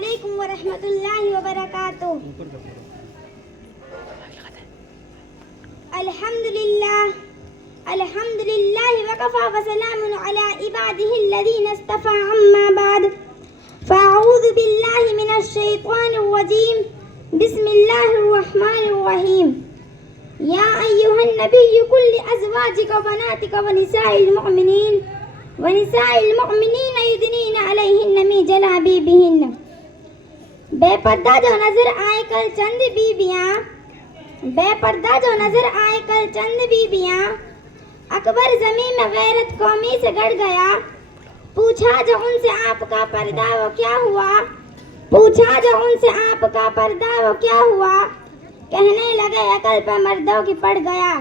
علیکم ورحمۃ اللہ وبرکاتہ. الحمد للہ وکفی وسلام علی عباده الذین اصطفى اما بعد فاعوذ باللہ من الشیطان الرجیم بسم اللہ الرحمن الرحیم. یا ایھا النبی قل لازواجک وبناتک ونساء المؤمنین یدنین علیہن من جلابیبہن. بے پردہ جو نظر آئے کل چند بیبیاں اکبر زمین میں غیرت قومی سے گڑ گیا. پوچھا جو ان سے آپ کا پردہ وہ کیا ہوا کہنے لگے عقل پہ مردوں کی پڑ گیا.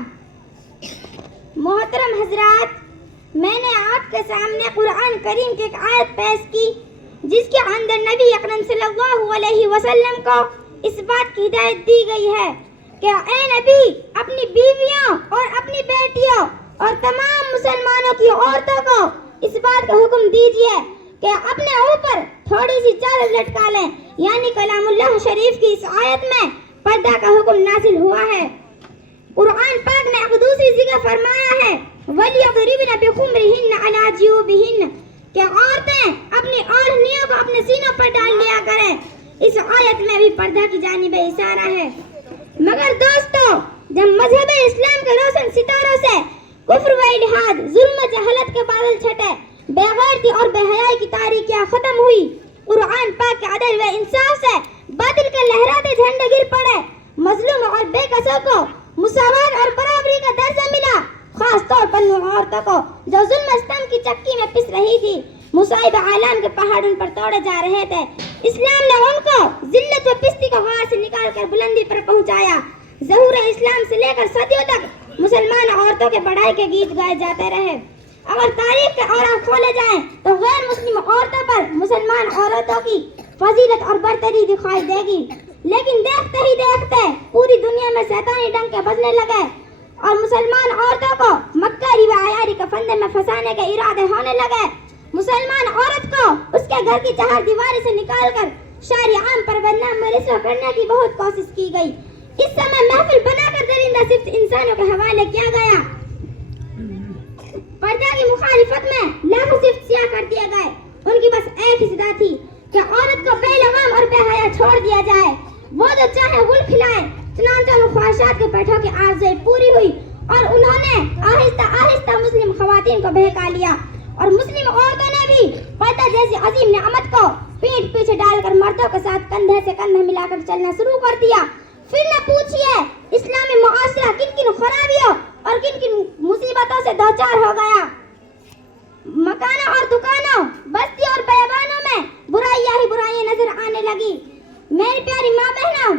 محترم حضرات، میں نے آپ کے سامنے قرآن کریم کی ایک آیت پیش کی جس کے اندر نبی اکرم صلی اللہ علیہ وسلم کو اس بات کی ہدایت دی گئی ہے کہ اے نبی اپنی بیویوں اور اپنی بیٹیوں اور تمام مسلمانوں کی عورتوں کو اس بات کا حکم دیجیے کہ اپنے اوپر تھوڑی سی چادر لٹکا لیں. یعنی کلام اللہ شریف کی اس آیت میں پردہ کا حکم نازل ہوا ہے. قرآن پاک نے اب دوسری جگہ فرمایا ہے وَلْيَضْرِبْنَ بِخُمُرِهِنَّ عَلَى جِيوبِهِنَّ کہ عورتیں اپنی اوڑھنیوں کو اپنے سینوں پر ڈال لیا کریں. اس آیت میں بھی پردہ کی جانب اشارہ ہے. مگر دوستو، جب مذہب اسلام کے روشن ستاروں سے کفر و الحاد، ظلم و جہالت کے بادل چھٹے، بے غیرتی اور بے حیائی کی تاریکیاں ختم ہوئی، قرآن پاک کے عدل و انصاف سے باطل کے لہراتے جھنڈے گر پڑے، مظلوم اور بے کسوں کو مساوات اور برابری کا درجہ ملا، خاص طور پر ان عورتوں کو جو ظلم ستم کی چکی میں پس رہی تھی. مصائب عالم کے پہاڑ ان پر توڑے جا رہے تھے. اسلام نے ان کو ذلت و پستی کا غار سے نکال کر بلندی پر پہنچایا. ظہور اسلام سے لے کر صدیوں تک مسلمان عورتوں کے بڑائی کے گیت گائے جاتے رہے. اگر تاریخ کے اوراق کھولے جائیں تو غیر مسلم عورتوں پر مسلمان عورتوں کی فضیلت اور برتری دکھائی دے گی. لیکن دیکھتے ہی دیکھتے پوری دنیا میں شیطانی ڈنکے بجنے لگے اور مسلمان عورتوں کو مکاری و عیاری کے فندے میں پھنسانے کے ارادے ہونے لگے. مسلمان عورت کو اس کے گھر کی چہار دیواری سے نکال کر شہری عام پر بدنام میں رسوا کرنے کی بہت کوشش کی گئی. اس سمے محفل بنا کر درندہ صرف انسانوں کے حوالے کیا گیا. پردہ کی مخالفت میں لاکھوں صرف سیاہ کر دیے گئے. ان کی بس ایک ہی صدا تھی کہ عورت کو بے لگام اور بے حیا چھوڑ دیا جائے. وہ جو چاہے غل کھلائے. چنانچہ وہ خواہشات کے پیٹوں کی آرزویں پوری ہوئی اور انہوں نے آہستہ آہستہ مسلم خواتین کو بہکا لیا اور مسلم عورتوں نے بھی پردہ جیسی عظیم نعمت کو پیٹھ پیچھے ڈال کر مردوں کے ساتھ کندھے سے کندھا ملا کر چلنا شروع کر دیا. پھر نہ پوچھئے اسلامی معاشرہ کن کن خرابیوں اور کن کن مصیبتوں سے دوچار ہو گیا. مکانوں اور دکانوں، بستی اور بیابانوں میں برائیاں ہی برائیاں نظر آنے لگی. میری پیاری ماں بہنوں،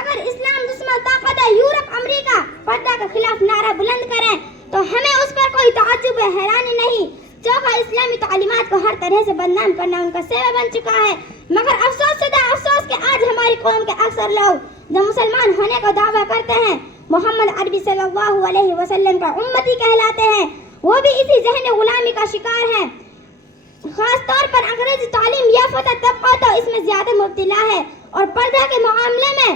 اگر اسلام دشمن طاقت یورپ امریکہ پردہ کے خلاف نعرہ بلند کریں تو ہمیں اس پر کوئی تعجب و حیرانی نہیں. چوکھا اسلامی تعلیمات کو ہر طرح سے بدنام کرنا ان کا سیوا بن چکا ہے. مگر افسوس شدہ افسوس کہ آج ہماری قوم کے اکثر لوگ جو مسلمان ہونے کا دعویٰ کرتے ہیں، محمد عربی صلی اللہ علیہ وسلم کا امتی کہلاتے ہیں، وہ بھی اسی ذہن غلامی کا شکار ہیں. خاص طور پر انگریزی تعلیم یافتہ طبقہ تو اس میں زیادہ مبتلا ہے اور پردہ کے معاملے میں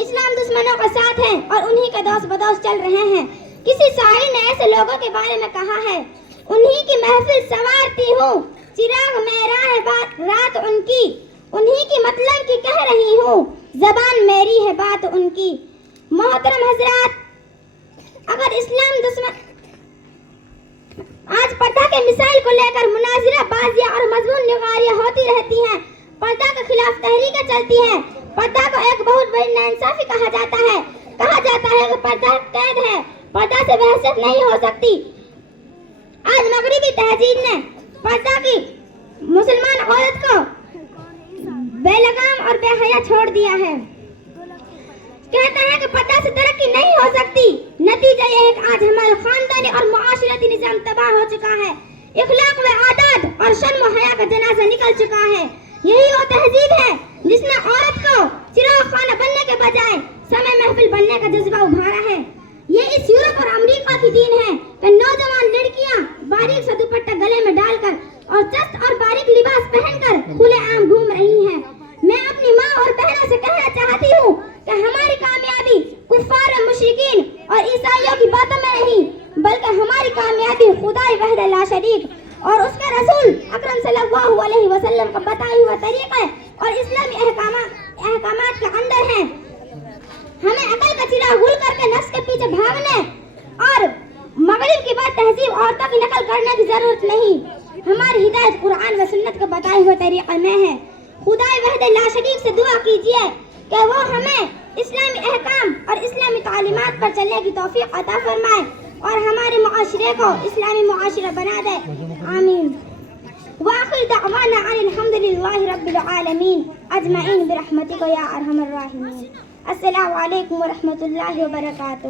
اسلام دشمنوں کا ساتھ ہیں اور انہی کے دوست بدوست چل رہے ہیں. کسی شاعر نے ایسے لوگوں کے بارے میں کہا ہے، انہی کی محفل سنوارتی ہوں، چراغ میرا ہے رات ان کی، انہی کی مطلب کی کہہ رہی ہوں، زبان میری ہے بات ان کی. محترم حضرات، اگر اسلام دشمن آج پردہ کے مسائل کو لے کر مناظرہ بازیاں اور مضمون نگاریاں ہوتی رہتی ہیں، پردہ کے خلاف تحریکیں چلتی ہیں. پردہ کو ایک بہت بڑی ناانصافی کہا جاتا ہے کہ پردہ قید ہے، پردہ سے بحثیت نہیں ہو سکتی. آج مغربی تہذیب نے پردہ کی مسلمان عورت کو بے لگام اور بے حیا چھوڑ دیا ہے. کہتا ہے کہ پردہ سے ترقی نہیں ہو سکتی. نتیجہ یہ ہے کہ آج ہمارا خاندانی اور معاشرتی نظام تباہ ہو چکا ہے. اخلاق و عادات اور شرم و حیا کا جنازہ نکل چکا ہے. یہی وہ تہذیب ہے جس نے عورت کو چراغ خانہ بننے کے بجائے سمے محفل بننے کا جذبہ ابھارا ہے. یہ اس یورپ اور امریکہ کی دین ہے کہ نوجوان لڑکیاں باریک سا دوپٹہ گلے میں ڈال کر اور چست اور باریک لباس پہن کر کھلے عام گھوم رہی ہیں۔ میں اپنی ماں اور بہنوں سے کہنا چاہتی ہوں کہ ہماری کامیابی کفار و مشرکین اور عیسائیوں کی باتوں میں نہیں، بلکہ ہماری کامیابی خدائے وحدہ لا شریک اور اس کے رسول اکرم صلی اللہ علیہ وسلم کا بتایا ہوا طریقہ اور اسلامی احکامات کے اندر ہیں۔ ہمیں عقل کا چراغ گل کر کے نفس کے پیچھے بھاگنے اور مغرب کی بات تہذیب عورتوں کی نقل کرنے کی ضرورت نہیں۔ ہماری ہدایت قرآن و سنت کے بتائے ہوئے طریقے میں ہے۔ خدائے وحدہ لا شریک سے دعا کیجیے کہ وہ ہمیں اسلامی احکام اور اسلامی تعلیمات پر چلنے کی توفیق عطا فرمائے اور ہمارے معاشرے کو اسلامی معاشرہ بنا دے، آمین۔ وآخر دعوانا ان الحمد للہ رب العالمین اجمعین برحمتک یا ارحم الراحمین۔ السلام علیکم ورحمۃ اللہ وبرکاتہ۔